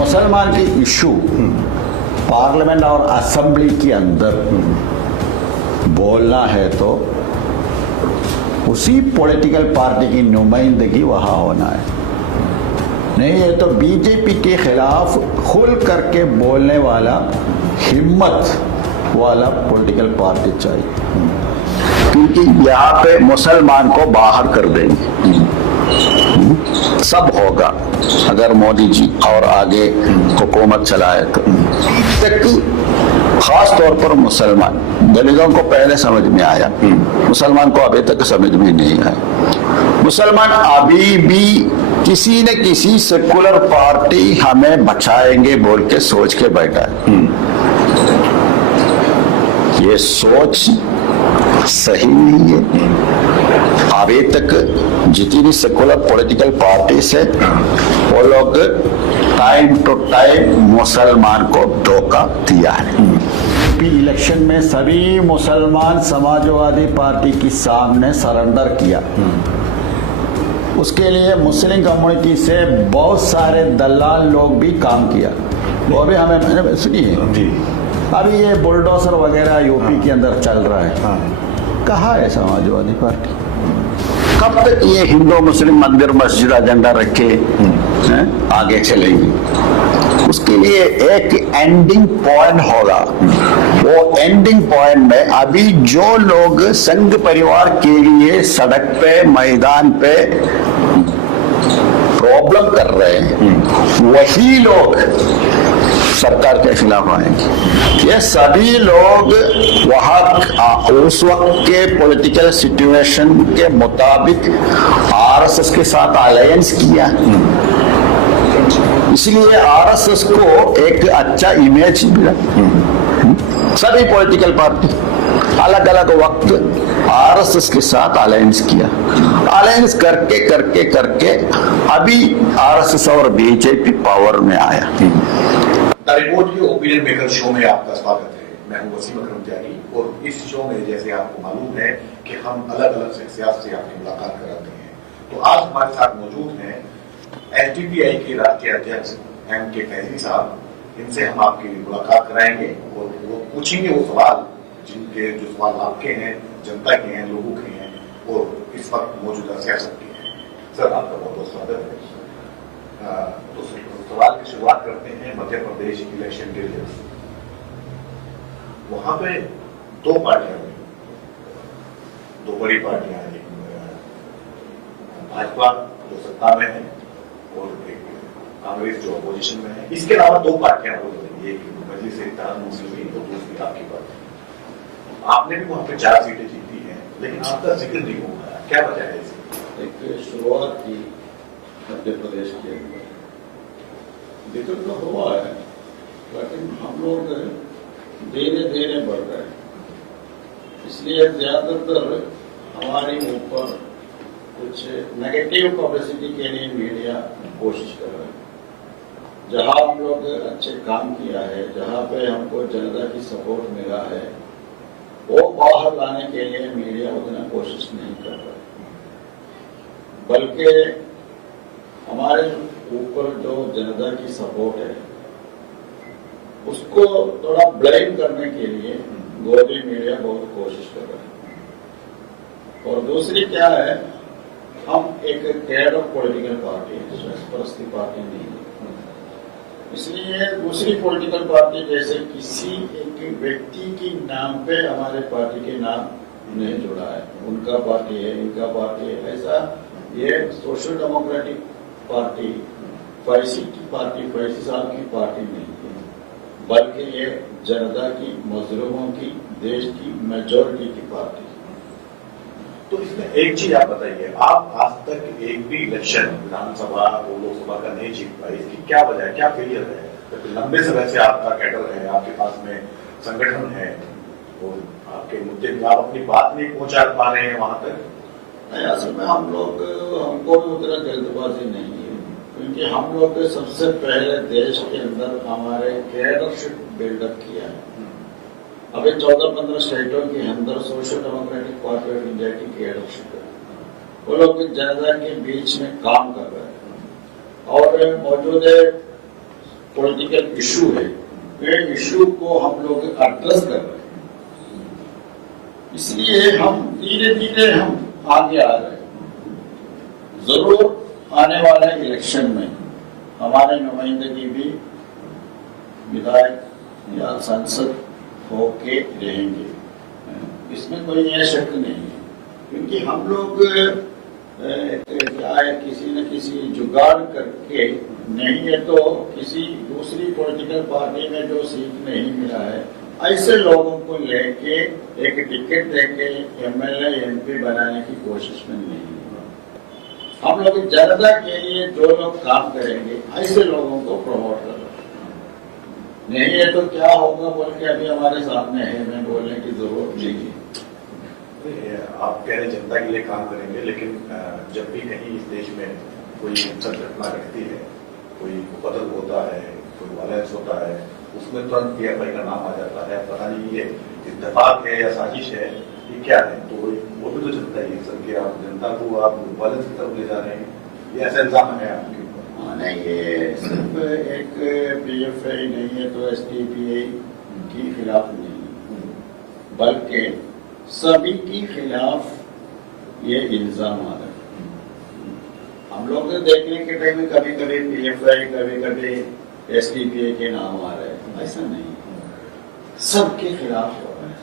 मुसलमान की issue parliament और असेंबली के अंदर बोलना है तो उसी पॉलिटिकल पार्टी की नुमाइंदगी वहां होना है। नहीं है तो बीजेपी के खिलाफ खुल करके बोलने वाला हिम्मत वाला पॉलिटिकल पार्टी चाहिए, क्योंकि यहाँ पे मुसलमान को बाहर कर देंगे। सब होगा अगर मोदी जी और आगे हुकूमत चलाए तो। तक खास तौर पर मुसलमान, दलितों को पहले समझ में आया, मुसलमान को अभी तक समझ में नहीं आया। मुसलमान अभी भी किसी न किसी सेकुलर पार्टी हमें बचाएंगे बोल के सोच के बैठा है। ये सोच सही नहीं है। अभी तक जितनी सेकुलर पॉलिटिकल पार्टी से वो लोग टाइम टू टाइम मुसलमान को धोखा दिया है। इलेक्शन में सभी मुसलमान समाजवादी पार्टी के सामने सरेंडर किया। उसके लिए मुस्लिम कम्युनिटी से बहुत सारे दलाल लोग भी काम किया। वो भी हमें सुनिए, अभी ये बुलडोजर वगैरह यूपी के अंदर चल रहा है। कहाँ है समाजवादी पार्टी? कब तक ये हिंदू मुस्लिम मंदिर मस्जिद एजेंडा रखे आगे चलेंगे? उसके लिए एक एंडिंग पॉइंट होगा। वो एंडिंग पॉइंट में अभी जो लोग संघ परिवार के लिए सड़क पे मैदान पे प्रॉब्लम कर रहे हैं, वही लोग सरकार के खिलाफ आएंगे। ये सभी लोग वहां उस वक्त के पॉलिटिकल सिचुएशन के मुताबिक आरएसएस के साथ अलायंस किया, इसलिए आरएसएस को एक अच्छा इमेज मिला। सभी पॉलिटिकल पार्टी अलग अलग वक्त आरएसएस के साथ अलायंस किया। अलायंस करके करके करके अभी आरएसएस और बीजेपी पावर में आया। रिपोर्ट के ओपिनियन मेकर शो में आपका स्वागत है। मैं हूं वसीम अकरम त्यागी और इस शो में जैसे आपको मालूम है कि हम अलग अलग शख्सियात से आपकी मुलाकात कराते हैं। तो आज हमारे साथ मौजूद हैं एसडीपीआई के राष्ट्रीय अध्यक्ष एम के फैजी साहब। इनसे हम आपकी मुलाकात कराएंगे और वो पूछेंगे वो सवाल जिनके जो सवाल आपके हैं, जनता के हैं, लोगों के हैं और इस वक्त मौजूदा सियासत के हैं। सर, आपका बहुत बहुत स्वागत है। तो सवाल की शुरुआत करते हैं मध्य प्रदेश इलेक्शन के लिए। वहां पे दो पार्टियां हुई, दो बड़ी पार्टियां हैं, भाजपा जो सत्ता में है और एक कांग्रेस जो अपोजिशन में है। इसके अलावा दो पार्टियां हो गई, एक मजलिस इत्तेहाद मुस्लिमीन और दूसरी आपकी पार्टी। आपने भी वहां पे 4 सीटें जीती हैं, लेकिन आपका जिक्र नहीं हो रहा, क्या वजह है इसकी? एक शुरुआत की मध्य प्रदेश के अंदर जिक्र तो हुआ है, लेकिन हम लोग धीरे धीरे बढ़ रहे हैं। इसलिए ज्यादातर हमारे ऊपर कुछ नेगेटिव पब्लिसिटी के लिए मीडिया कोशिश कर रहा है। जहां हम लोग अच्छे काम किया है, जहां पे हमको जनता की सपोर्ट मिला है, वो बाहर लाने के लिए मीडिया उतना कोशिश नहीं कर रहा है, बल्कि हमारे ऊपर जो जनता की सपोर्ट है उसको थोड़ा ब्लेम करने के लिए गोदी मीडिया बहुत कोशिश कर रहा है। और दूसरी क्या है, हम एक कैडर ऑफ पॉलिटिकल पार्टी है, सरपरस्ती पार्टी नहीं है। इसलिए दूसरी पॉलिटिकल पार्टी जैसे किसी एक व्यक्ति के नाम पे हमारे पार्टी के नाम नहीं जुड़ा है, उनका पार्टी है, इनका पार्टी है, ऐसा ये सोशल डेमोक्रेटिक पार्टी फैसी की पार्टी, फैसी साहब की पार्टी नहीं है, बल्कि ये जनता की, मजलूमों की, देश की मेजोरिटी की पार्टी। तो इसमें एक चीज आप बताइए, आप आज तक एक भी इलेक्शन विधानसभा और लोकसभा का नहीं जीत पाए, इसकी क्या वजह है, क्या फेलियर है? तो लंबे समय से आपका कैडर है, आपके पास में संगठन है और आपके मुद्दे पे आप अपनी बात नहीं पहुंचा पा रहे हैं वहां तक। नहीं, असल में हमको भी उतना जल्दबाजी नहीं है, क्योंकि हम लोग सबसे पहले देश के अंदर हमारे कैडरशिप बिल्डअप किया है। अभी 14-15 स्टेटों के अंदर social democratic party of India की कैडरशिप है, वो लोग जनता के बीच में काम कर रहे हैं और मौजूदा पॉलिटिकल इशू है, ये इशू को हम लोग एड्रेस कर रहे हैं। इसलिए हम धीरे धीरे हम आगे आ रहे हैं। जरूर आने वाले इलेक्शन में हमारे नुमाइंदगी भी विधायक या सांसद होके रहेंगे, इसमें कोई यह शक नहीं है। क्योंकि हम लोग क्या है, किसी न किसी जुगाड़ करके, नहीं है तो किसी दूसरी पॉलिटिकल पार्टी में जो सीट नहीं मिला है, ऐसे लोगों को लेके एक टिकट देके एमएलए एमपी बनाने की कोशिश में नहीं है। हम लोग जनता के लिए जो लोग काम करेंगे ऐसे लोगों को प्रमोट कर रहे हैं। नहीं है तो क्या होगा बोल के अभी हमारे सामने है, मैं बोलने की जरूरत नहीं है। आप कह रहे जनता के लिए काम करेंगे, लेकिन जब भी कहीं इस देश में कोई हिंसक घटना घटती है, कोई कत्ल होता है, कोई वायलेंस होता है, उसमें तुरंत पीएफआई का नाम आ जाता है। पता नहीं ये इत्तेफाक है या साजिश है, ये क्या है? तो वो भी तो जनता ही है सर, कि आप जनता को आप वायलेंस की तरफ ले जा रहे हैं, ये ऐसा इल्जाम है आपके ऊपर? नहीं, ये सिर्फ एक पीएफआई नहीं है तो एसडीपीआई के खिलाफ नहीं, बल्कि सभी के खिलाफ ये इल्जाम आ रहा है। हम लोग देखने के टाइम में कभी कभी पीएफआई, कभी कभी एसडीपीआई के नाम आ रहे हैं, ऐसा नहीं, सबके खिलाफ हो रहा है।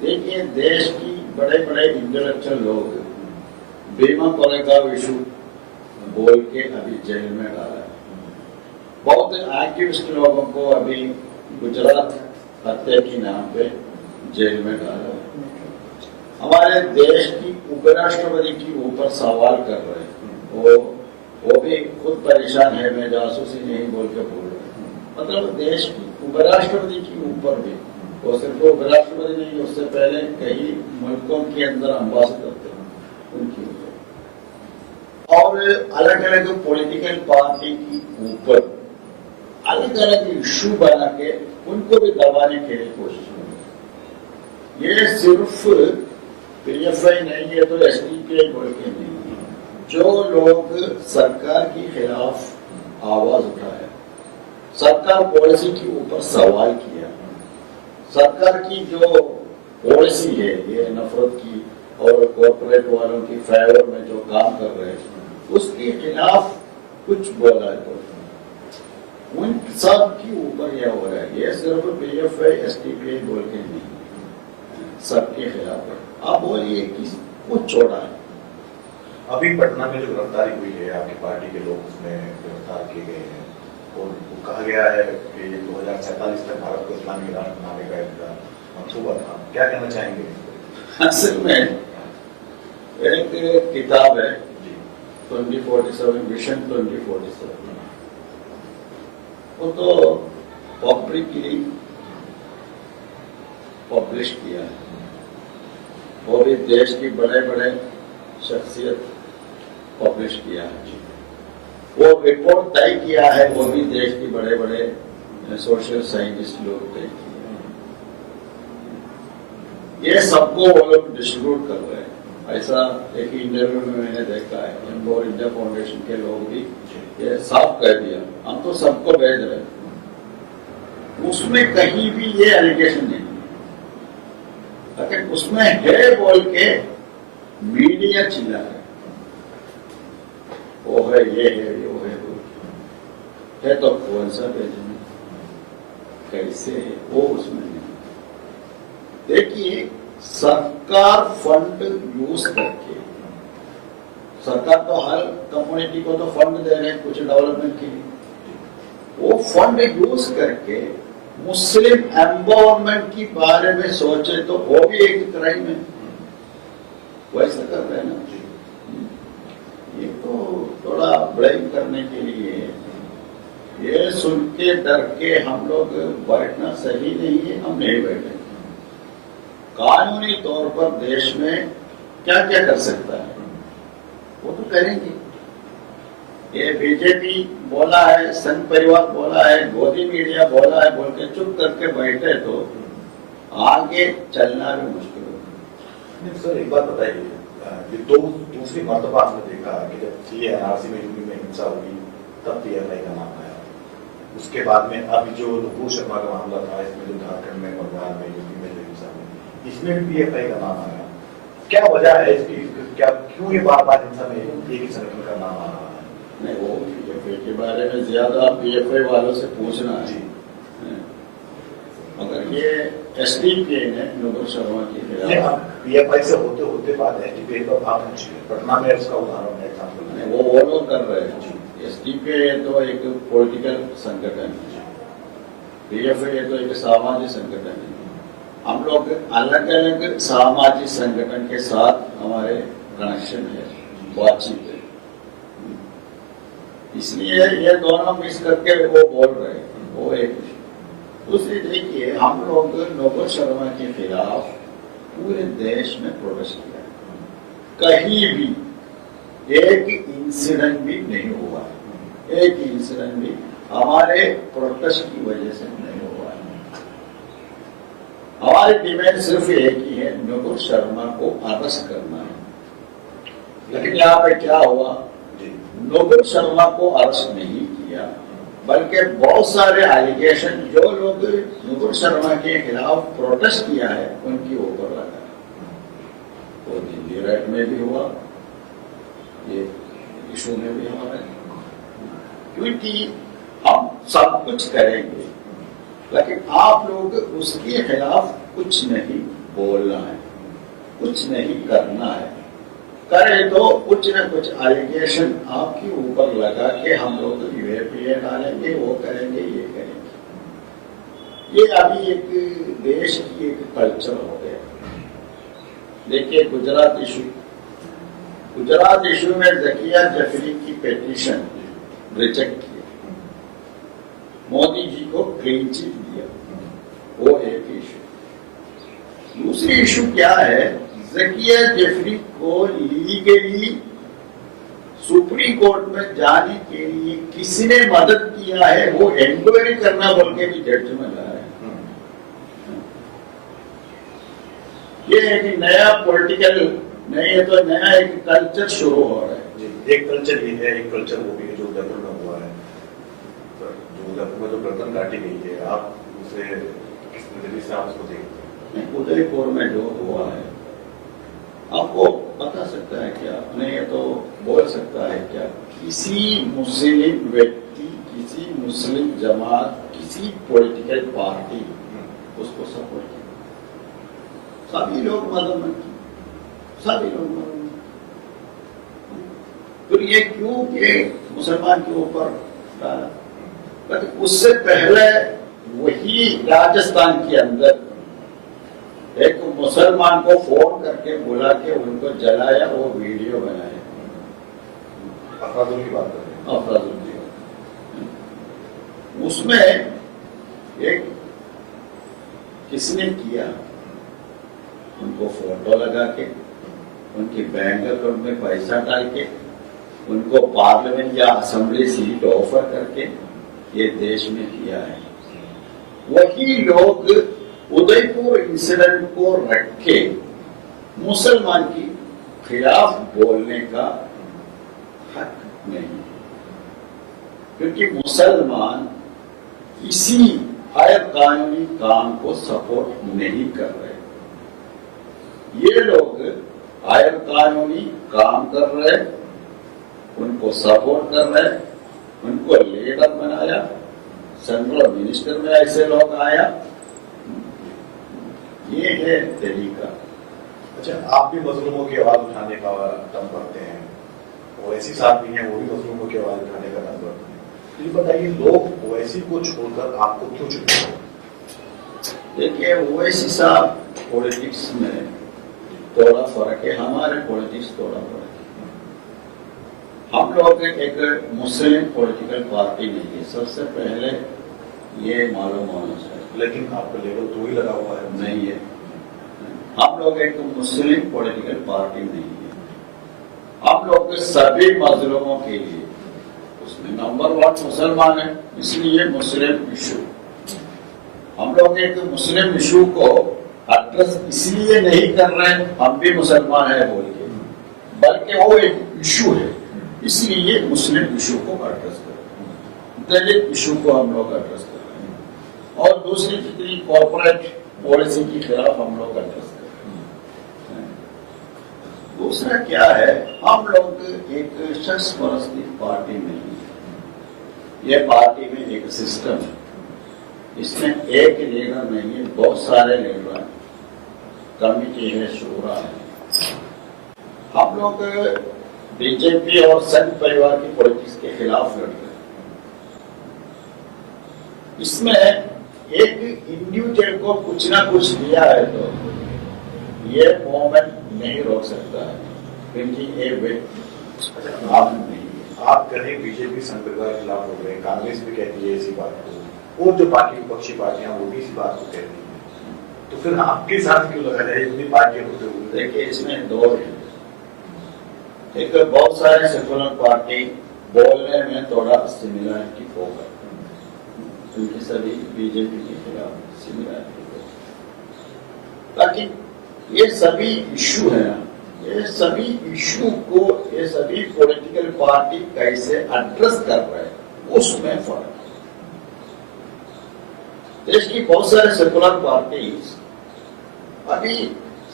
देखिए, देश की बड़े बड़े इंटेलेक्चुअल लोग बीमा कोरेगांव इशू बोल के अभी जेल में डाला है। बहुत एक्टिविस्ट लोगों को अभी गुजरात हत्या के नाम पे जेल में डाला है। हमारे देश की उपराष्ट्रपति के ऊपर सवाल कर रहे हैं, वो भी खुद परेशान है, मैं जासूसी नहीं बोल के बोल रहे हैं। मतलब देश की उपराष्ट्रपति के ऊपर भी, वो सिर्फ उपराष्ट्रपति नहीं, उससे पहले कई मुल्कों के अंदर अम्बासडर थे उनके ऊपर, और अलग अलग पॉलिटिकल पार्टी के ऊपर अलग अलग इशू बना के उनको भी दबाने के लिए कोशिश कर रहे हैं। ये सिर्फ पीएफआई नहीं है तो एसडीपीआई बोल के नहीं, जो लोग सरकार के खिलाफ आवाज उठाए, सरकार पॉलिसी के ऊपर सवाल किया, सरकार की जो पॉलिसी है ये नफरत की और कॉर्पोरेट वालों की फेवर में जो काम कर रहे हैं उसके खिलाफ कुछ बोला है, तो उन सब के ऊपर यह हो रहा है। ये सिर्फ पीएफआई एसडीपीआई बोल के नहीं, सबके खिलाफ है। आप बोलिए किसको छोड़ा है? अभी पटना में जो गिरफ्तारी हुई है, आपकी पार्टी के लोग उसमें गिरफ्तार किए गए हैं और कहा गया है कि 2047 तक भारत को इस्लामी राष्ट्र बनाने का एक मंसूबा था। क्या कहना चाहेंगे? असल में एक किताब है 2047, विजन 2047, वो तो पब्लिकली पब्लिश किया है, वो भी देश की बड़े बड़े शख्सियत पब्लिश किया है। वो रिपोर्ट तय किया है, वो भी देश के बड़े बड़े सोशल साइंटिस्ट लोग तय किए हैं। ये सबको वो लोग डिस्ट्रीब्यूट कर रहे हैं। ऐसा एक इंटरव्यू में मैंने देखा है, एम्बोर इंडिया फाउंडेशन के लोग भी ये साफ कह दिया, हम तो सबको भेज रहे हैं। उसमें कहीं भी ये एलिगेशन नहीं, लेकिन उसमें है बोल के मीडिया चिल्ला है, वो है, ये है, वो है, वो है, तो कौन सा भेजने, कैसे है, वो उसमें नहीं। देखिए, सरकार फंड यूज करके, सरकार तो हर कम्युनिटी को तो फंड दे रहे हैं कुछ डेवलपमेंट के लिए, वो फंड यूज करके मुस्लिम एम्पावरमेंट के बारे में सोचे तो वो भी एक क्राइम है। वैसा कर रहे हैं ना, ये तो थोड़ा ब्लेम करने के लिए, ये सुन के डर के हम लोग बैठना सही नहीं है, हम नहीं बैठे। कानूनी तौर पर देश में क्या क्या कर सकता है वो तो करेंगे। ये बीजेपी बोला है, संघ परिवार बोला है, गोदी मीडिया बोला है बोल के चुप करके बैठे तो आगे चलना भी मुश्किल होगा। सर एक बात बताइए, ये दूसरी मर्तबा आपने देखा कि जब सीए एनआरसी में यूपी में हिंसा हुई तब पीएफआई का नाम आया, उसके बाद में अभी जो नुपुर शर्मा का मामला था, इसमें जो झारखंड में, बंगाल में, यूपी में, जो हिंसा में, इसमें भी पीएफआई का नाम आया। क्या वजह है इसकी, क्या क्यों ये बार बार हिंसा में एक ही संगठन का नाम आ रहा है? नहीं, वो पीएफआई के बारे में ज्यादा पीएफआई वालों से पूछना है। मगर ये एसडीपीआई ने नुपुर शर्मा के खिलाफ पीएफआई से होते होते बाद एसडीपीआई पर आप पहुंची है, पटना में उसका उदाहरण है, एग्जाम्पल। वो लोग कर रहे हैं। एसडीपीआई तो एक पॉलिटिकल संगठन है, पीएफआई तो एक सामाजिक संगठन है। हम लोग अलग अलग सामाजिक संगठन के साथ हमारे कनेक्शन है, बातचीत है, इसलिए ये दोनों मिस करके वो बोल रहे हैं। वो एक दूसरी देखिए, हम लोग नुपुर शर्मा के खिलाफ पूरे देश में प्रोटेस्ट किया, कहीं भी एक इंसिडेंट भी नहीं हुआ, एक इंसिडेंट भी हमारे प्रोटेस्ट की वजह से नहीं हुआ है। हमारी डिमांड सिर्फ एक ही है, नुपुर शर्मा को अरेस्ट करना है। लेकिन यहाँ पे क्या हुआ, नुपुर शर्मा को अरेस्ट नहीं किया, बल्कि बहुत सारे एलिगेशन जो लोग नुपुर शर्मा के खिलाफ प्रोटेस्ट किया है उनके ऊपर लगा। वो दिल्ली राइट में भी हुआ, ये इशू में भी हमारा, क्योंकि हम सब कुछ करेंगे, लेकिन आप लोग उसके खिलाफ कुछ नहीं बोलना है, कुछ नहीं करना है। करे तो कुछ न कुछ एलिगेशन आपके ऊपर लगा के हम लोग यूएपीए डालेंगे, वो करेंगे, ये करेंगे। ये अभी एक देश की एक कल्चर हो गया। देखिए गुजरात इशू में ज़किया जफरी की पिटीशन रिजेक्ट की, मोदी जी को क्लीन चिट दिया, वो एक इशू। दूसरी इशू क्या है, ज़किया जफरी को लीगली सुप्रीम कोर्ट में जाने के लिए किसने मदद किया है, वो इंक्वायरी करना बोल के भी जजमेंट आ रहा है। ये एक नया पॉलिटिकल नहीं है तो नया एक कल्चर शुरू हो रहा है। एक कल्चर ये है, एक कल्चर वो भी है जो उदयपुर में हुआ है। जो उदयपुर में जो गर्दन काटी गई है, आप उसे किस नजरिए से आप उसको देखते हैं? उदयपुर में जो हुआ है आपको बता सकता है क्या? नहीं तो बोल सकता है क्या? किसी मुस्लिम व्यक्ति, किसी मुस्लिम जमात, किसी पॉलिटिकल पार्टी उसको सपोर्ट किया? सभी लोग मदद, सभी लोग मदद। तो ये क्यों के मुसलमान के ऊपर डाला? उससे पहले वही राजस्थान के अंदर एक मुसलमान को फोन करके बुला के उनको जलाया, वो वीडियो बनाया। अफराजुल की बात कर रहे हैं। अफराजुल की बात। उसमें एक किसने किया, उनको फोटो लगा के, उनके बैंक अकाउंट में पैसा डाल के, उनको पार्लियामेंट या असेंबली सीट ऑफर करके ये देश में किया है। वही लोग उदयपुर इंसिडेंट को रख के मुसलमान के खिलाफ बोलने का हक नहीं, क्योंकि मुसलमान किसी गैर कानूनी काम को सपोर्ट नहीं कर रहे। ये लोग गैर कानूनी काम कर रहे, उनको सपोर्ट कर रहे, उनको लीडर बनाया, सेंट्रल मिनिस्टर में ऐसे लोग आया। ये है तरीका। अच्छा, आप भी मजलूमों की आवाज उठाने का दम करते हैं, ओवैसी साहब भी हैं, वो भी मजलूमों की आवाज उठाने का दम करते हैं। ये बताइए, लोग ओवैसी को छोड़कर आपको क्यों चुनते हैं? देखिए, ओवैसी साहब पॉलिटिक्स में थोड़ा फर्क है, हमारे पॉलिटिक्स थोड़ा फर्क है। हम लोग एक मुस्लिम पॉलिटिकल पार्टी नहीं है, सबसे पहले ये मालूम होना चाहिए। लेकिन आपका लेवल तो ही लगा हुआ है। नहीं है, हम लोग एक मुस्लिम पॉलिटिकल पार्टी नहीं है। हम लोग सभी मजलूमों के लिए, उसमें नंबर 1 मुसलमान है, इसलिए मुस्लिम इशू। हम लोग एक मुस्लिम इशू को एड्रेस इसलिए नहीं कर रहे हैं हम भी मुसलमान है बोल के, बल्कि वो एक इशू है, इसलिए मुस्लिम इशू को एड्रेस कर रहे हैं। दलित इशू को हम लोग एड्रेस कर रहे हैं, और दूसरी जितनी कॉर्पोरेट पॉलिसी के खिलाफ हम लोग एड्रेस कर रहे हैं। दूसरा क्या है, हम लोग एक शख्स परस्ती पार्टी नहीं है, ये पार्टी में एक सिस्टम है, इसमें एक लीडर नहीं है, बहुत सारे लीडर हैं, कमिटी है, शूरा है। हम लोग बीजेपी और संघ परिवार की पॉलिटिक्स के खिलाफ लड़ रहे हैं। इसमें एक इंडिविजुअल को कुछ ना कुछ दिया है तो ये मूवमेंट नहीं रोक सकता है, क्योंकि ये आप नहीं है। आप कहें बीजेपी संघ परिवार के खिलाफ हो रहे हैं, कांग्रेस भी कहती है इसी बात को, और जो पार्टी विपक्षी पार्टियां वो भी इसी बात को कहती हैं, तो फिर आपके साथ क्यों लगा है इतनी पार्टियां होते हुए? देखिए, इसमें दो है। एक बहुत सारे सेकुलर पार्टी बोलने में थोड़ा सिमिलरिटी होगा, क्योंकि सभी बीजेपी के खिलाफ सिमिलरिटी होगा, ताकि ये सभी इशू है ना, ये सभी इशू को ये सभी पॉलिटिकल पार्टी कैसे एड्रेस कर रहे हैं उसमें फर्क है। देश की बहुत सारे सेकुलर पार्टी अभी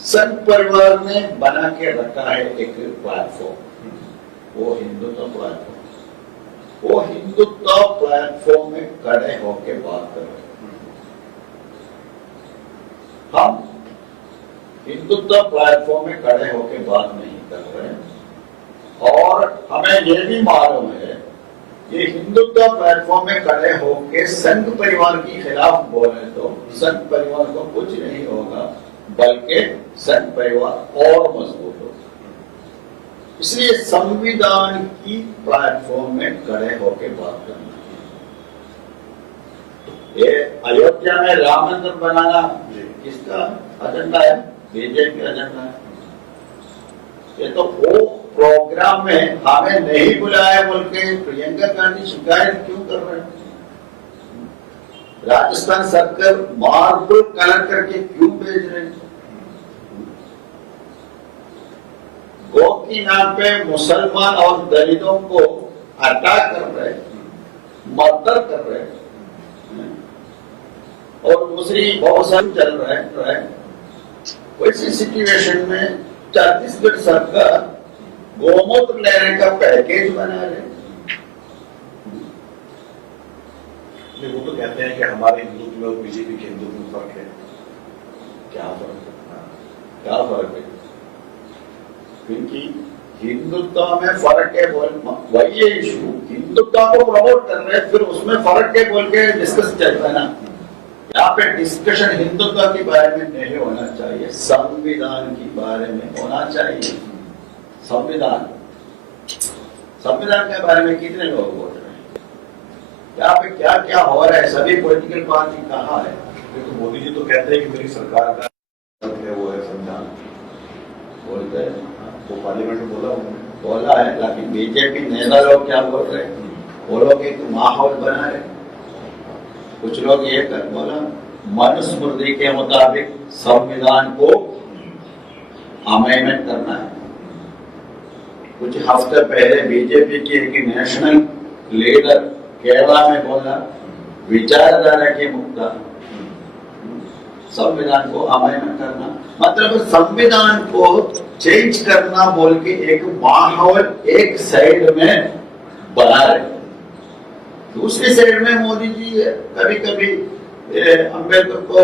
संघ परिवार ने बना के रखा है एक प्लेटफॉर्म, वो हिंदुत्व प्लेटफॉर्म। वो हिंदुत्व प्लेटफॉर्म में खड़े होकर बात कर रहे हैं। हम हिंदुत्व प्लेटफॉर्म में खड़े होकर बात नहीं कर रहे हैं, और हमें यह भी मालूम है कि हिंदुत्व प्लेटफॉर्म में खड़े होकर संघ परिवार के खिलाफ बोले तो संघ परिवार को कुछ नहीं होगा, बल्कि संघ परिवार और मजबूत होगा। इसलिए संविधान की प्लेटफॉर्म में खड़े होकर बात करना है। ये अयोध्या में राम मंदिर बनाना किसका एजेंडा है? बीजेपी एजेंडा है। ये तो वो प्रोग्राम में हमें नहीं बुलाया बोल के प्रियंका गांधी शिकायत क्यों कर रहे हैं? राजस्थान सरकार मार्बल कलर करके क्यों भेज रहे हैं? गौ की नाम पे मुसलमान और दलितों को अटैक कर रहे हैं, मर्डर कर रहे हैं, और दूसरी बहुत सारी चल रहा है। वैसी सिचुएशन में छत्तीसगढ़ सरकार गोमूत्र लेने का पैकेज बना रहे। वो तो कहते हैं कि हमारे हिंदुत्व में और बीजेपी के हिंदुत्व में फर्क है। क्या फर्क है? क्या फर्क है? क्योंकि हिंदुत्व में फर्क है बोल, वही इशू हिंदुत्व को प्रमोट कर रहे हैं, फिर उसमें फर्क है बोल के डिस्कस चलता है ना। यहाँ पे डिस्कशन हिंदुत्व के बारे में नहीं होना चाहिए, संविधान के बारे में होना चाहिए। संविधान के बारे में कितने लोग बोल रहे हैं? यहाँ पे क्या क्या हो रहा है? सभी पॉलिटिकल पार्टी कहाँ है? तो मोदी जी तो कहते हैं कि मेरी सरकार का वो है संविधान, बोलते हैं, वो पार्लियामेंट में बोला है, लेकिन बीजेपी नेता लोग क्या बोल रहे हैं? वो लोग एक माहौल बना रहे। कुछ लोग ये कर बोला मनुस्मृति के मुताबिक संविधान को अमेंडमेंट करना है। कुछ हफ्ते पहले बीजेपी के एक नेशनल लीडर केरला में बोला विचारधारा के मुद्दा संविधान को अमेंडमेंट करना, मतलब संविधान को चेंज करना बोल के एक माहौल एक साइड में बना रहे। दूसरी साइड में मोदी जी कभी कभी अम्बेडकर को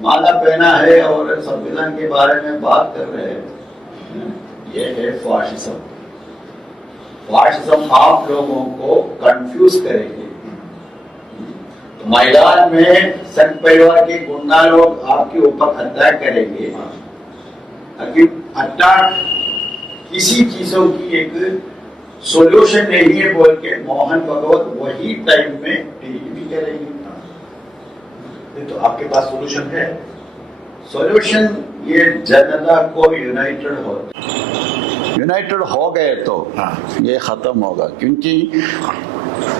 माला पहना है और संविधान के बारे में बात कर रहे हैं। ये है फाशिज्म। फाशिज्म आप लोगों को कंफ्यूज करेंगे। मैदान में संघ परिवार के गुंडा लोग आपके ऊपर अटैक करेंगे। अटैक किसी चीजों की एक सॉल्यूशन नहीं है बोल के मोहन भगवत वही टाइम में टीवी करेंगे। तो आपके पास सॉल्यूशन है? सॉल्यूशन ये जनता को यूनाइटेड हो गए तो ये खत्म होगा, क्योंकि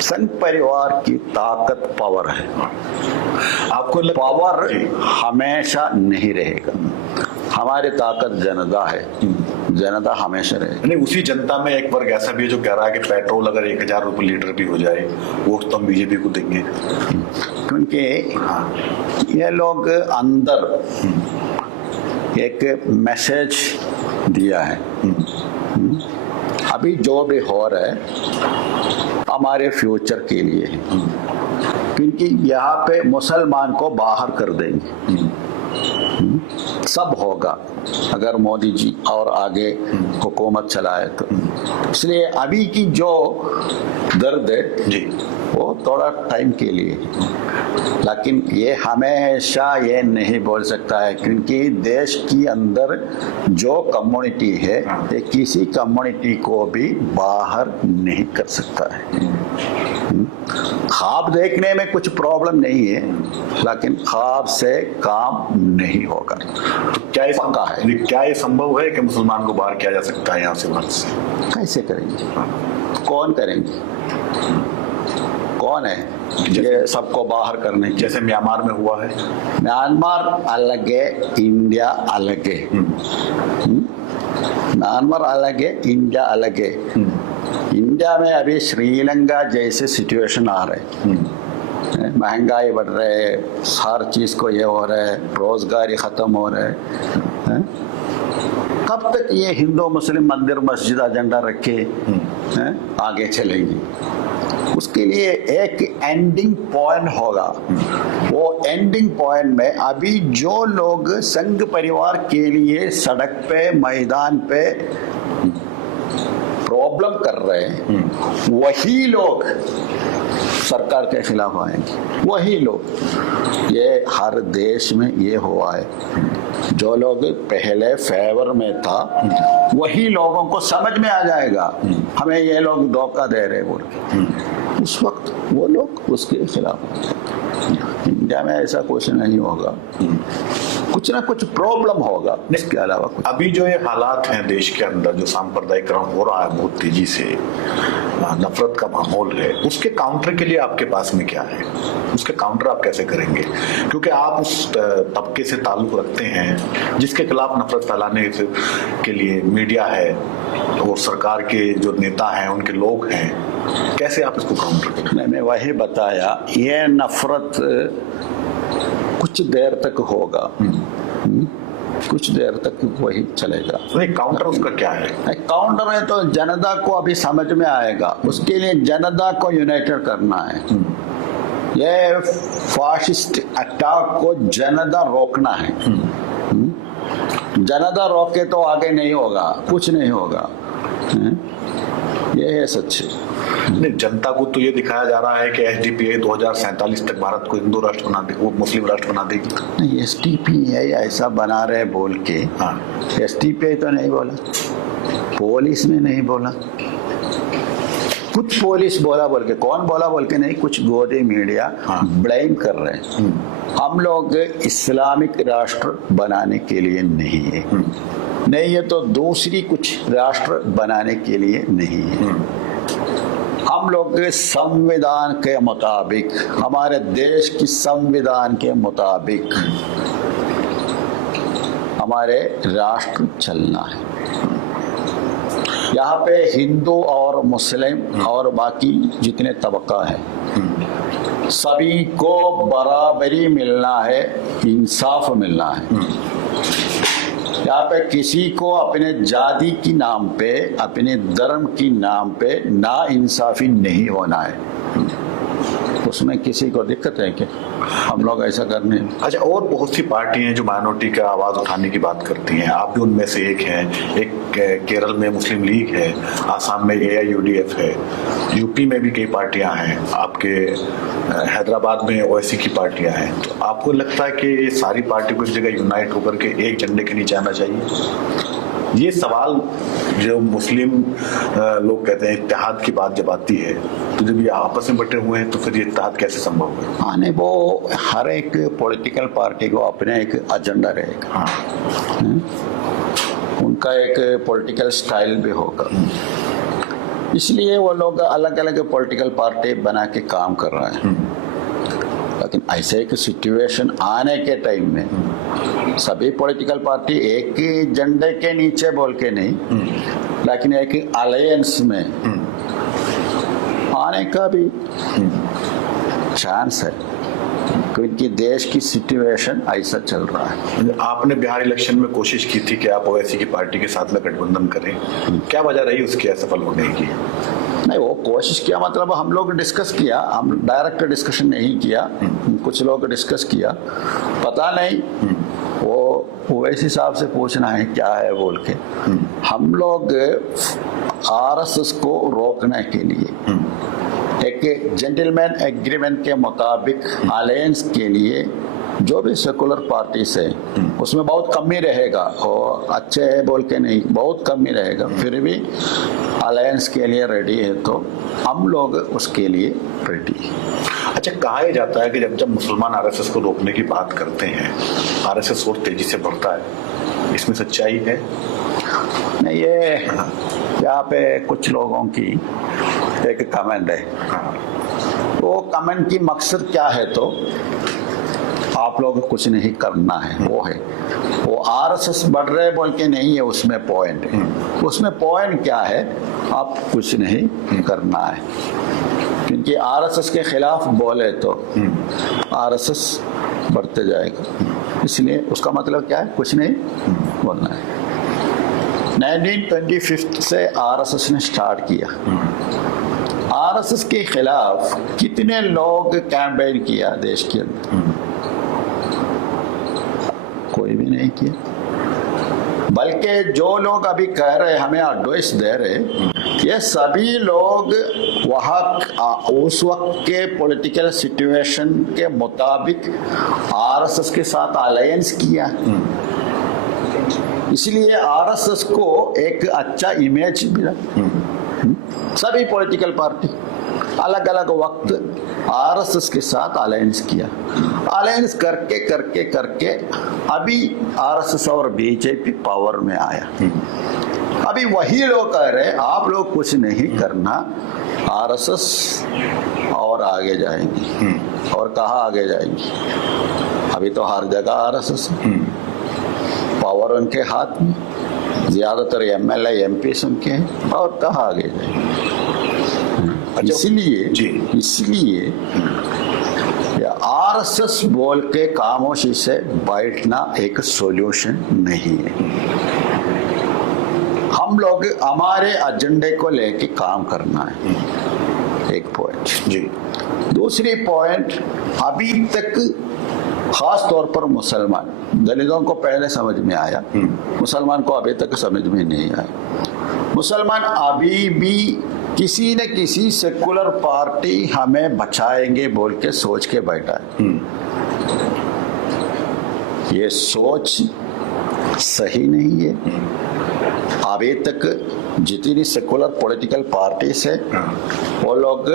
संघ परिवार की ताकत पावर है। आपको पावर हमेशा नहीं रहेगा। हमारी ताकत जनता है, जनता हमेशा रहेगी। नहीं, उसी जनता में एक वर्ग ऐसा भी है जो कह रहा है कि पेट्रोल अगर 1000 रुपये लीटर भी हो जाए वोट तो हम बीजेपी को देंगे, क्योंकि ये लोग अंदर एक मैसेज दिया है। अभी जो भी हो रहा है हमारे फ्यूचर के लिए है, क्योंकि यहाँ पे मुसलमान को बाहर कर देंगे, सब होगा अगर मोदी जी और आगे हुकूमत चलाए तो। इसलिए अभी की जो दर्द है जी वो थोड़ा टाइम के लिए है, लेकिन ये हमेशा ये नहीं बोल सकता है, क्योंकि देश के अंदर जो कम्युनिटी है ये किसी कम्युनिटी को भी बाहर नहीं कर सकता है। ख्वाब देखने में कुछ प्रॉब्लम नहीं है, लेकिन ख्वाब से काम नहीं होगा। तो क्या ये पक्का है। क्या ये संभव है कि मुसलमान को बाहर किया जा सकता है यहाँ से भारत से? कैसे करेंगे? कौन करेंगे? कौन है ये सबको बाहर करने की? जैसे म्यांमार में हुआ है। म्यांमार अलग है, इंडिया अलग है। म्यांमार अलग है, इंडिया अलग है। इंडिया में अभी श्रीलंका जैसे सिचुएशन आ रहे हैं, महंगाई बढ़ रहे है, हर चीज को ये हो रहा है, रोजगारी खत्म हो रहा है। कब तक ये हिंदू मुस्लिम मंदिर मस्जिद एजेंडा रखे आगे चलेंगी? उसके लिए एक एंडिंग पॉइंट होगा। वो एंडिंग पॉइंट में अभी जो लोग संघ परिवार के लिए सड़क पे मैदान पे प्रॉब्लम कर रहे हैं, वही लोग सरकार के खिलाफ आएंगे। वही लोग, ये हर देश में ये हुआ है। जो लोग पहले फेवर में था वही लोगों को समझ में आ जाएगा हमें ये लोग धोखा दे रहे बोल के, उस वक्त वो लोग उसके खिलाफ हो जाएंगे। इंडिया में ऐसा कुछ नहीं होगा, कुछ ना कुछ प्रॉब्लम होगा, इसके अलावा कुछ। अभी जो ये हालात हैं देश के अंदर, जो सांप्रदायिकरण हो रहा है बहुत तेजी से, नफरत का माहौल है, उसके काउंटर के लिए आपके पास में क्या है? उसके काउंटर आप कैसे करेंगे? क्योंकि आप उस तबके से ताल्लुक रखते हैं जिसके खिलाफ नफरत फैलाने के लिए मीडिया है और सरकार के जो नेता हैं उनके लोग हैं, कैसे आप इसको काउंटर करेंगे? मैं वही बताया, ये नफरत कुछ देर तक होगा, कुछ देर तक वही चलेगा। तो एक काउंटर उसका क्या है? काउंटर है तो जनता को अभी समझ में आएगा, उसके लिए जनता को यूनाइटेड करना है। ये फाशिस्ट अटैक को जनता रोकना है। जनता रोके तो आगे नहीं होगा, कुछ नहीं होगा। ये है सच्ची। नहीं, जनता को तो ये दिखाया जा रहा है कि एसडीपीआई 2047 तक भारत को हिंदू राष्ट्र बना दे, वो मुस्लिम राष्ट्र बना देगी। नहीं, एसडीपीआई ऐसा बना रहे बोल के, एसडीपीआई तो नहीं बोला, पुलिस ने नहीं बोला, कुछ पुलिस बोला बोल के, कौन बोला बोल के नहीं, कुछ गोदी मीडिया ब्लेम कर रहे हैं। हम लोग इस्लामिक राष्ट्र बनाने के लिए नहीं है, नहीं ये तो दूसरी कुछ राष्ट्र बनाने के लिए नहीं है। हम लोग संविधान के मुताबिक, हमारे देश की संविधान के मुताबिक हमारे राष्ट्र चलना है। यहाँ पे हिंदू और मुस्लिम और बाकी जितने तबका है सभी को बराबरी मिलना है, इंसाफ मिलना है। यहाँ पे किसी को अपने जाति की नाम पे, अपने धर्म की नाम पे ना इंसाफी नहीं होना है। उसमें किसी को दिक्कत है कि हम लोग ऐसा करने? अच्छा, और बहुत सी पार्टी हैं जो माइनॉरिटी का आवाज उठाने की बात करती हैं, आप भी उनमें से एक हैं। एक केरल में मुस्लिम लीग है, आसाम में AIUDF है, यूपी में भी कई पार्टियां हैं, आपके हैदराबाद में ओवैसी की पार्टियां हैं। तो आपको लगता है कि ये सारी पार्टी को एक जगह यूनाइट होकर के एक झंडे के नीचे आना चाहिए? ये सवाल जो मुस्लिम लोग कहते हैं, इत्तेहाद की बात जब आती है तो जब ये आपस में बटे हुए हैं तो फिर ये इत्तेहाद कैसे संभव है? हाँ, नहीं, वो हर एक पॉलिटिकल पार्टी को अपने एक एजेंडा रहेगा। उनका एक पॉलिटिकल स्टाइल भी होगा, इसलिए वो लोग अलग अलग पॉलिटिकल पार्टी बना के काम कर रहे हैं। लेकिन ऐसे एक सिचुएशन आने के टाइम में सभी पॉलिटिकल पार्टी एक ही झंडे के नीचे बोल के नहीं, लेकिन एक अलायंस में आने का भी चांस है, क्योंकि देश की सिचुएशन ऐसा चल रहा है। आपने बिहार इलेक्शन में कोशिश की थी कि आप ओवैसी की पार्टी के साथ में गठबंधन करें, क्या वजह रही उसकी असफल होने की? नहीं, वो कोशिश किया मतलब हम लोग डिस्कस किया, हम डायरेक्ट डिस्कशन नहीं किया, कुछ लोग डिस्कस किया, पता नहीं वो वैसे हिसाब से पूछना है क्या है बोल के। हम लोग आरएसएस को रोकने के लिए एक जेंटलमैन एग्रीमेंट के मुताबिक अलायंस के लिए जो भी सेकुलर पार्टीज है उसमें बहुत कम ही रहेगा, और अच्छे है बोल के नहीं, बहुत कम ही रहेगा, फिर भी अलायंस के लिए रेडी है तो हम लोग उसके लिए रेडी है। अच्छा, कहा जाता है कि जब मुसलमान आरएसएस को रोकने की बात करते हैं आरएसएस और तेजी से बढ़ता है, इसमें सच्चाई है? नहीं, ये यहाँ पे कुछ लोगों की एक कमेंट है, वो कमेंट की मकसद क्या है तो आप लोग कुछ नहीं करना है, वो आरएसएस बढ़ रहे बोल के नहीं है, उसमें पॉइंट है। उसमें पॉइंट क्या है, आप कुछ नहीं करना है, क्योंकि आरएसएस के खिलाफ बोले तो आरएसएस बढ़ते जाएगा, इसलिए उसका मतलब क्या है, कुछ नहीं बोलना है। 1925 से आरएसएस ने स्टार्ट किया, आरएसएस के खिलाफ कितने लोग कैंपेन किया देश के अंदर, कोई भी नहीं किया। बल्कि जो लोग अभी कह रहे हमें एडवाइस दे रहे, ये सभी लोग वहाँ उस वक्त के पॉलिटिकल सिचुएशन के मुताबिक आरएसएस के साथ अलायंस किया, इसलिए आरएसएस को एक अच्छा इमेज मिला। सभी पॉलिटिकल पार्टी अलग अलग वक्त आरएसएस के साथ अलायंस किया, अलायंस करके करके करके अभी आरएसएस और बीजेपी पावर में आया। अभी वही लोग कह रहे आप लोग कुछ नहीं करना, आरएसएस और आगे जाएंगी, और कहाँ आगे जाएंगी, अभी तो हर जगह आरएसएस है, पावर उनके हाथ में, ज्यादातर एमएलए एमपी उनके हैं, और कहाँ आगे जाएंगे। इसलिए आरएसएस बोल के खामोशी से बैठना एक सॉल्यूशन नहीं है। हम लोग हमारे एजेंडे को लेके काम करना है, एक पॉइंट जी। दूसरी पॉइंट, अभी तक खास तौर पर मुसलमान, दलितों को पहले समझ में आया, मुसलमान को अभी तक समझ में नहीं आया। मुसलमान अभी भी किसी न किसी सेकुलर पार्टी हमें बचाएंगे बोल के सोच के बैठा है। ये सोच सही नहीं है। अभी तक जितनी सेकुलर पॉलिटिकल पार्टीज है वो लोग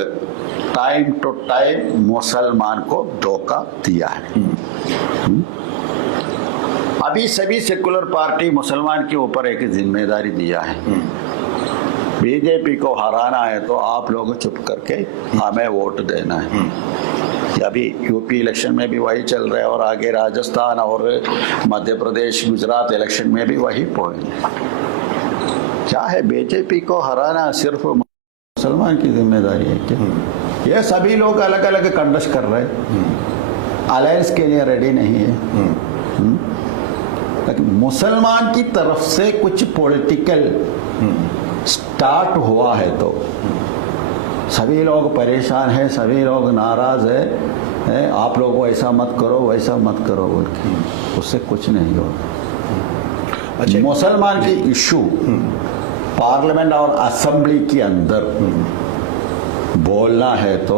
टाइम टू टाइम मुसलमान को धोखा दिया है। अभी सभी सेकुलर पार्टी मुसलमान के ऊपर एक जिम्मेदारी दिया है, बीजेपी को हराना है तो आप लोग चुप करके हमें वोट देना है। अभी यूपी इलेक्शन में भी वही चल रहा है, और आगे राजस्थान और मध्य प्रदेश गुजरात इलेक्शन में भी वही पॉइंट है। क्या है, बीजेपी को हराना सिर्फ मुसलमान की जिम्मेदारी है क्या? ये सभी लोग अलग अलग कंडस्ट कर रहे हैं, अलायंस के लिए रेडी नहीं है। लेकिन मुसलमान की तरफ से कुछ पॉलिटिकल स्टार्ट हुआ है तो सभी लोग परेशान हैं, सभी लोग नाराज है, आप लोग ऐसा मत करो वैसा मत करो बोल के, उससे कुछ नहीं होगा। अच्छा, मुसलमान की इशू पार्लियामेंट और असेंबली के अंदर बोलना है तो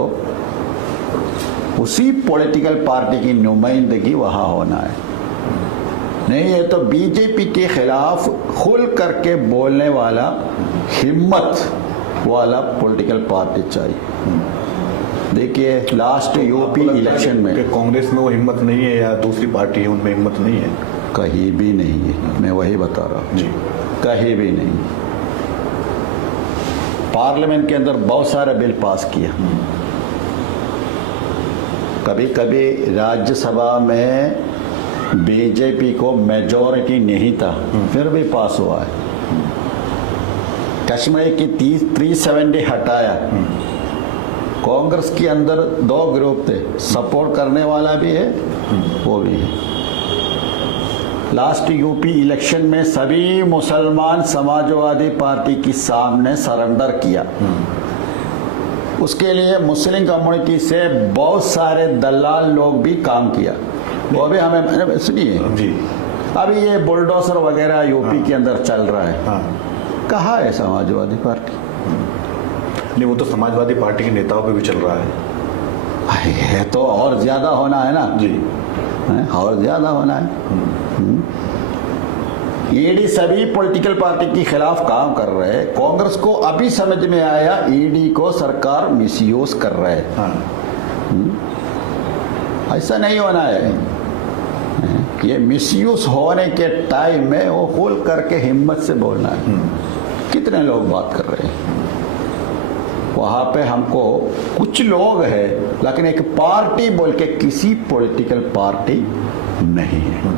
उसी पॉलिटिकल पार्टी की नुमाइंदगी वहां होना है। नहीं है तो बीजेपी के खिलाफ खुल करके बोलने वाला हिम्मत वाला पॉलिटिकल पार्टी चाहिए। देखिए लास्ट यूपी इलेक्शन में कांग्रेस में वो हिम्मत नहीं है या दूसरी पार्टी है उनमें हिम्मत नहीं है? कहीं भी नहीं है, मैं वही बता रहा हूँ जी, कहीं भी नहीं। पार्लियामेंट के अंदर बहुत सारे बिल पास किया, कभी कभी राज्यसभा में बीजेपी को मेजॉरिटी नहीं था, फिर भी पास हुआ है। कश्मीर की 370 हटाया। कांग्रेस के अंदर 2 ग्रुप थे, सपोर्ट करने वाला भी है, वो भी है। लास्ट यूपी इलेक्शन में सभी मुसलमान समाजवादी पार्टी के सामने सरेंडर किया। उसके लिए मुस्लिम कम्युनिटी से बहुत सारे दलाल लोग भी काम किया, वो भी हमें सुनिए जी। अभी ये बुलडोजर वगैरह यूपी के अंदर चल रहा है, हाँ। कहाँ है समाजवादी पार्टी? नहीं, वो तो समाजवादी पार्टी के नेताओं पे भी चल रहा है। है तो और ज्यादा होना है ना जी, है? और ज्यादा होना है। ईडी सभी पॉलिटिकल पार्टी के खिलाफ काम कर रहे हैं। कांग्रेस को अभी समझ में आया ईडी को सरकार मिसयूज कर रहा है। हाँ। ऐसा नहीं होना है। ये मिसयूज होने के टाइम में वो खोल करके हिम्मत से बोलना है। कितने लोग बात कर रहे हैं वहां पे? हमको कुछ लोग हैं, लेकिन एक पार्टी बोल के किसी पॉलिटिकल पार्टी नहीं है।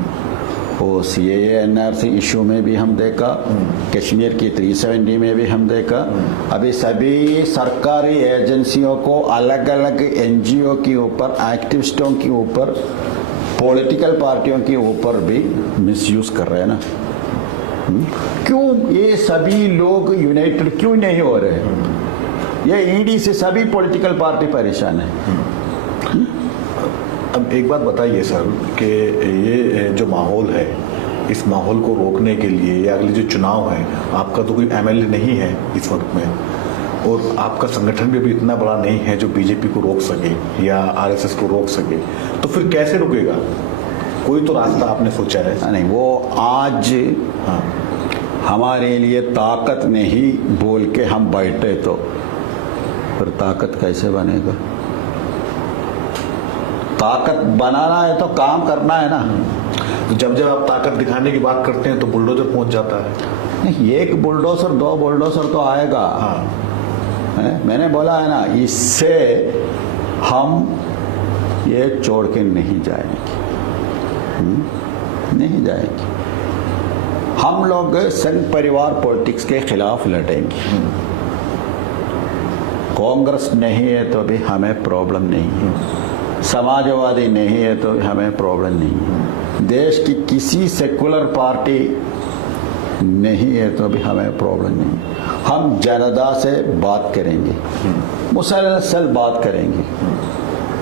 वो सीएए एनआरसी इशू में भी हम देखा, कश्मीर की 370 में भी हम देखा। अभी सभी सरकारी एजेंसियों को अलग अलग एनजीओ के ऊपर, एक्टिविस्टों के ऊपर, पॉलिटिकल पार्टियों के ऊपर भी मिसयूज कर रहे हैं ना। क्यों ये सभी लोग यूनाइटेड क्यों नहीं हो रहे? ये ईडी से सभी पॉलिटिकल पार्टी परेशान है। अब एक बात बताइए सर कि ये जो माहौल है, इस माहौल को रोकने के लिए या अगले जो चुनाव है, आपका तो कोई एमएलए नहीं है इस वक्त में, और आपका संगठन भी इतना बड़ा नहीं है जो बीजेपी को रोक सके या आरएसएस को रोक सके, तो फिर कैसे रुकेगा? कोई तो रास्ता आपने सोचा है? नहीं, वो आज हाँ। हमारे लिए ताकत नहीं बोल के हम बैठे तो फिर ताकत कैसे बनेगा? ताकत बनाना है तो काम करना है ना। तो जब जब आप ताकत दिखाने की बात करते हैं तो बुलडोजर पहुंच जाता है। नहीं, एक बुलडोजर 2 बुलडोजर तो आएगा। हाँ। मैंने बोला है ना, इससे हम ये छोड़ के नहीं जाएंगे। नहीं जाएंगे। हम लोग संघ परिवार पॉलिटिक्स के खिलाफ लड़ेंगे। कांग्रेस नहीं है तो भी हमें प्रॉब्लम नहीं है, समाजवादी नहीं है तो हमें प्रॉब्लम नहीं है, देश की किसी सेकुलर पार्टी नहीं है तो भी हमें प्रॉब्लम नहीं। हम जनता से बात करेंगे, मुसलसल बात करेंगे,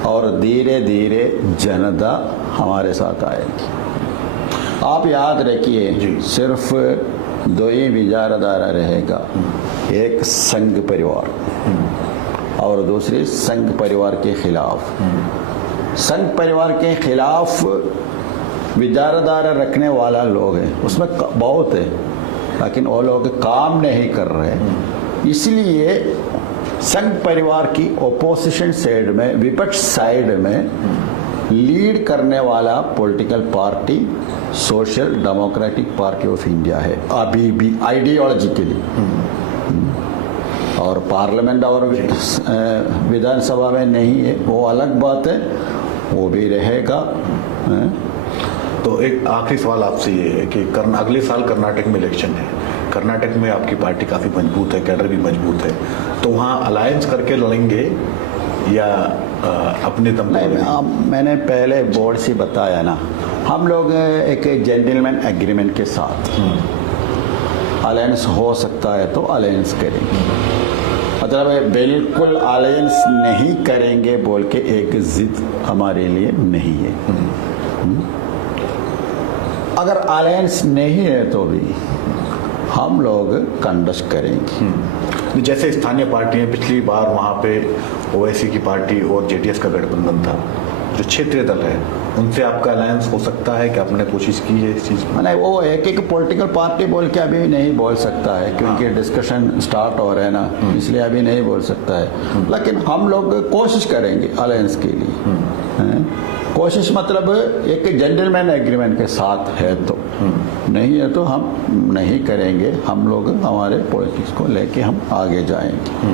और धीरे धीरे जनता हमारे साथ आएगी। आप याद रखिए, सिर्फ 2 ही विचारधारा रहेगा, एक संघ परिवार और दूसरी संघ परिवार के खिलाफ। संघ परिवार के खिलाफ विचारधारा रखने वाला लोग हैं, उसमें बहुत है, लेकिन वो लोग काम नहीं कर रहे। इसलिए संघ परिवार की ओपोजिशन साइड में, विपक्ष साइड में लीड करने वाला political party social democratic party of India है अभी भी आइडियोलॉजिकली। और पार्लियामेंट और विधानसभा में नहीं है, वो अलग बात है, वो भी रहेगा। तो एक आखिरी सवाल आपसे ये है कि अगले साल कर्नाटक में इलेक्शन है। कर्नाटक में आपकी पार्टी काफ़ी मजबूत है, कैडर भी मजबूत है, तो वहाँ अलायंस करके लड़ेंगे या अपने दम पर? मैंने पहले बोर्ड से बताया ना, हम लोग एक जेंटलमैन एग्रीमेंट के साथ अलायंस हो सकता है तो अलायंस करेंगे। मतलब बिल्कुल अलायंस नहीं करेंगे बोल के एक जिद हमारे लिए नहीं है। अगर अलायंस नहीं है तो भी हम लोग कंडस्ट करेंगे। जैसे स्थानीय पार्टियां, पिछली बार वहाँ पे ओवैसी की पार्टी और जेडीएस का गठबंधन था, जो क्षेत्रीय दल है, उनसे आपका अलायंस हो सकता है कि आपने कोशिश की है इस चीज़ में? नहीं, वो एक पॉलिटिकल पार्टी बोल के अभी नहीं बोल सकता है, क्योंकि डिस्कशन स्टार्ट हो रहे हैं ना, इसलिए अभी नहीं बोल सकता है। लेकिन हम लोग कोशिश करेंगे अलायंस के लिए। कोशिश मतलब एक जेंटलमैन एग्रीमेंट के साथ है, तो नहीं है तो हम नहीं करेंगे। हम लोग हमारे पॉलिटिक्स को लेके हम आगे जाएंगे,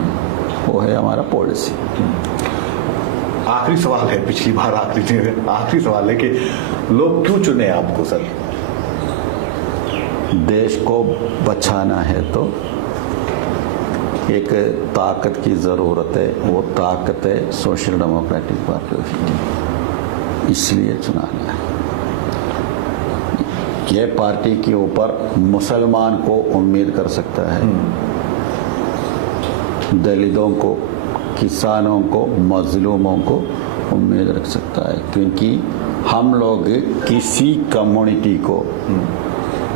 वो है हमारा पॉलिसी। आखिरी सवाल है, पिछली बार आखिरी सवाल है कि लोग क्यों चुने आपको सर? देश को बचाना है तो एक ताकत की ज़रूरत है, वो ताकत है social democratic party of India, इसलिए चुनाना है। ये पार्टी के ऊपर मुसलमान को उम्मीद कर सकता है, दलितों को, किसानों को, मजलूमों को उम्मीद रख सकता है, क्योंकि हम लोग किसी कम्युनिटी को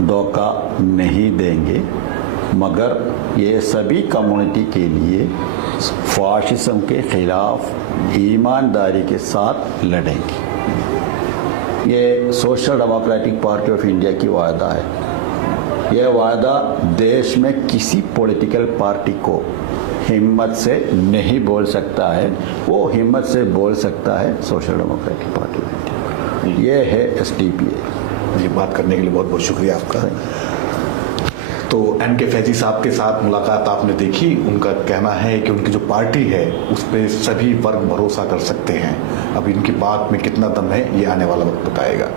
धोखा नहीं देंगे, मगर ये सभी कम्युनिटी के लिए फाशिज्म के खिलाफ ईमानदारी के साथ लड़ेंगे। ये social democratic party of India की वादा है। यह वादा देश में किसी पॉलिटिकल पार्टी को हिम्मत से नहीं बोल सकता है, वो हिम्मत से बोल सकता है social democratic party of India. ये है SDPA। ये बात करने के लिए बहुत बहुत शुक्रिया आपका। तो NK फैजी साहब के साथ मुलाकात आपने देखी, उनका कहना है कि उनकी जो पार्टी है उस पर सभी वर्ग भरोसा कर सकते हैं। अब इनकी बात में कितना दम है ये आने वाला वक्त बताएगा।